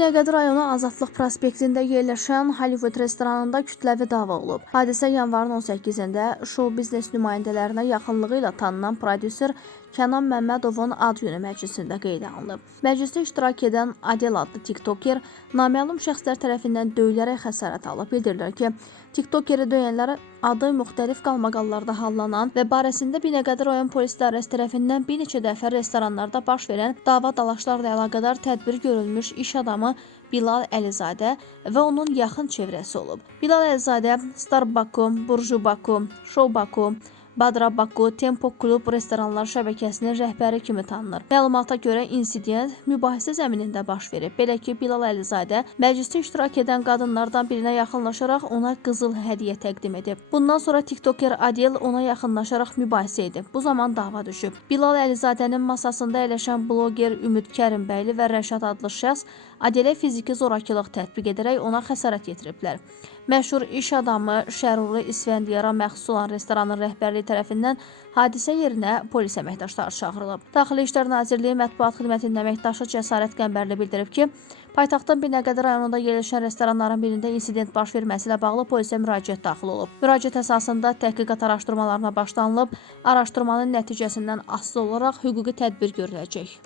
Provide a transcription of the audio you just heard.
Binəqədi rayonu Azadlıq prospektində yerləşən Hollywood restoranında kütləvi dava olub. Hadisə yanvarın 18-də şou biznes nümayəndələrinə yaxınlığı ilə tanınan prodüser Kənan Məmmədovun ad günü məclisində qeydə alınıb. Məclisdə iştirak edən Adel adlı tiktoker naməlum şəxslər tərəfindən döyülərək xəsarət alıb. Bildirilir ki, tiktokeri döyənlər adı müxtəlif qalmaqallarda hallanan və barəsində Binəqədi rayon polis idarəsi tərəfindən bir neçə dəfə restoranlarda baş verən dava dalaşlarla əlaqədar tədbir görülmüş iş adamı Bilal Əlizadə və onun yaxın çevrəsi olub. Bilal Əlizadə Star Baku, Burju Baku, Show Baku, Badra Baku, Tempo Klub restoranlar şəbəkəsinin rəhbəri kimi tanınır. Məlumata görə insident mübahisə zəminində baş verib. Belə ki, Bilal Əlizadə məclisdə iştirak edən qadınlardan birinə yaxınlaşaraq ona qızıl hədiyyə təqdim edib. Bundan sonra tiktoker Adel ona yaxınlaşaraq mübahisə edib. Bu zaman dava düşüb. Bilal Əlizadənin masasında əyləşən bloger Ümid Kərimbəyli və Rəşad adlı şəxs Adelə fiziki zorakılıq tətbiq edərək ona xəsarət yetiriblər. Məşhur iş adamı Şəruri İsfəndiyara məxsus olan restoranın rəhbərliyi tərəfindən hadisə yerinə polis əməkdaşları çağırılıb. Daxili İşlər Nazirliyi Mətbuat Xidmətinin əməkdaşı Cəsarət Qəmbərli bildirib ki, paytaxtın Binəqədi rayonunda yerləşən restoranların birində insident baş verməsi ilə bağlı polisə müraciət daxil olub. Müraciət əsasında təhqiqat araşdırmalarına başlanılıb, araşdırmanın nəticəsindən asılı olaraq hüquqi tədbir görüləcək.